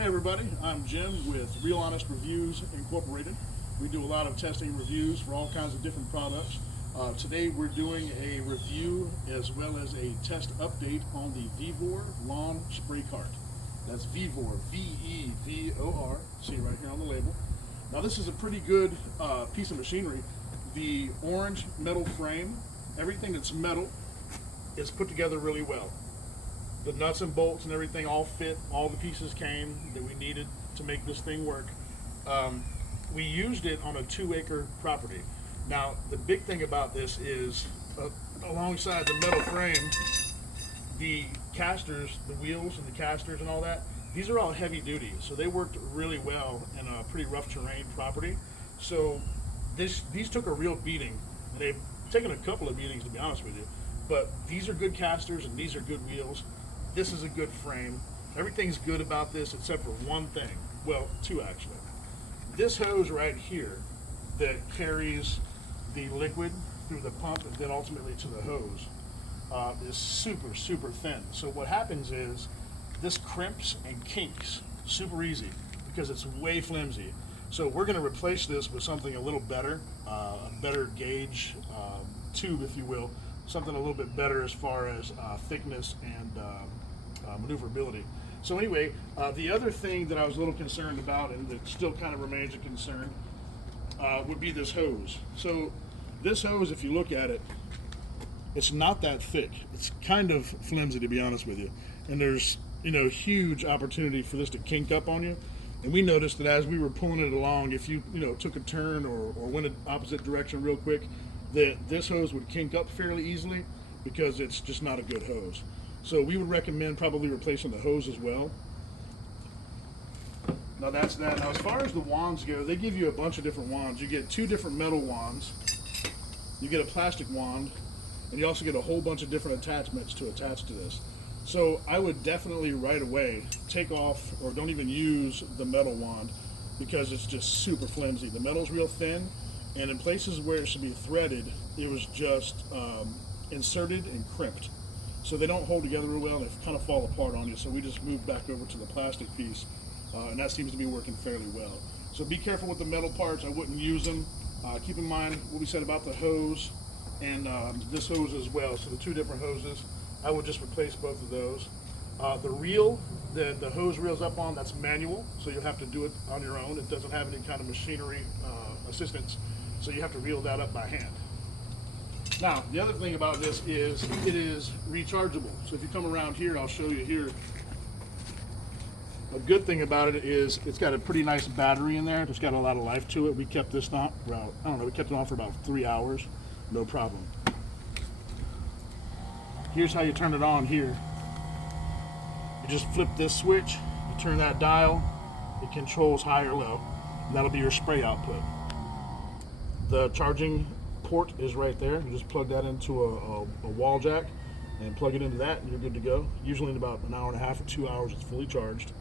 Hey everybody, I'm Jim with Real Honest Reviews Incorporated. We do a lot of testing reviews for all kinds of different products. Today we're doing a review as well as a test update on the VEVOR lawn spray cart. That's VEVOR, V-E-V-O-R, see right here on the label. Now this is a pretty good piece of machinery. The orange metal frame, everything that's metal is put together really well. The nuts and bolts and everything all fit. All the pieces came that we needed to make this thing work. We used it on a 2-acre property. Now, the big thing about this is alongside the metal frame, the casters, the wheels and the casters and all that, these are all heavy duty. So they worked really well in a pretty rough terrain property. So these took a real beating. They've taken a couple of beatings, to be honest with you. But these are good casters and these are good wheels. This is a good frame. Everything's good about this except for one thing. Well, two actually. This hose right here that carries the liquid through the pump and then ultimately to the hose is super, super thin. So what happens is this crimps and kinks super easy because it's way flimsy. So we're going to replace this with something a little better, a better gauge tube, if you will. Something a little bit better as far as thickness and maneuverability. So anyway, the other thing that I was a little concerned about, and that still kind of remains a concern, would be this hose. So this hose, if you look at it, it's not that thick. It's kind of flimsy, to be honest with you. And there's, huge opportunity for this to kink up on you. And we noticed that as we were pulling it along, if you, took a turn or went an opposite direction real quick, that this hose would kink up fairly easily because it's just not a good hose. So we would recommend probably replacing the hose as well. Now that's that. Now as far as the wands go, they give you a bunch of different wands. You get 2 different metal wands, you get a plastic wand, and you also get a whole bunch of different attachments to attach to this. So I would definitely right away take off or don't even use the metal wand because it's just super flimsy. The metal's real thin, and in places where it should be threaded, it was just inserted and crimped. So they don't hold together real well, and they kind of fall apart on you. So we just moved back over to the plastic piece, and that seems to be working fairly well. So be careful with the metal parts. I wouldn't use them. Keep in mind what we said about the hose and this hose as well. So the 2 different hoses, I would just replace both of those. The reel, the hose reel's up on, that's manual, so you'll have to do it on your own. It doesn't have any kind of machinery assistance, so you have to reel that up by hand. Now, the other thing about this is it is rechargeable. So if you come around here, I'll show you here. A good thing about it is it's got a pretty nice battery in there. It's got a lot of life to it. We kept this on, well, I don't know, we kept it on for about 3 hours. No problem. Here's how you turn it on here. You just flip this switch, you turn that dial, it controls high or low, and that'll be your spray output. The charging port is right there. You just plug that into a wall jack and plug it into that and you're good to go. Usually in about an hour and a half or 2 hours it's fully charged.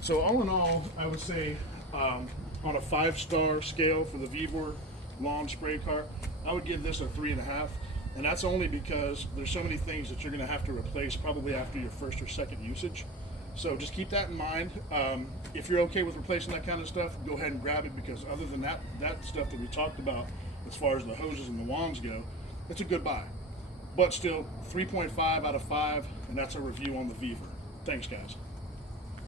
So all in all, I would say on a 5-star scale for the VEVOR lawn spray cart, I would give this a 3.5. And that's only because there's so many things that you're going to have to replace probably after your first or second usage. So just keep that in mind. If you're okay with replacing that kind of stuff, go ahead and grab it, because other than that stuff that we talked about as far as the hoses and the wands go, it's a good buy. But still, 3.5 out of 5, and that's a review on the VEVOR. Thanks, guys.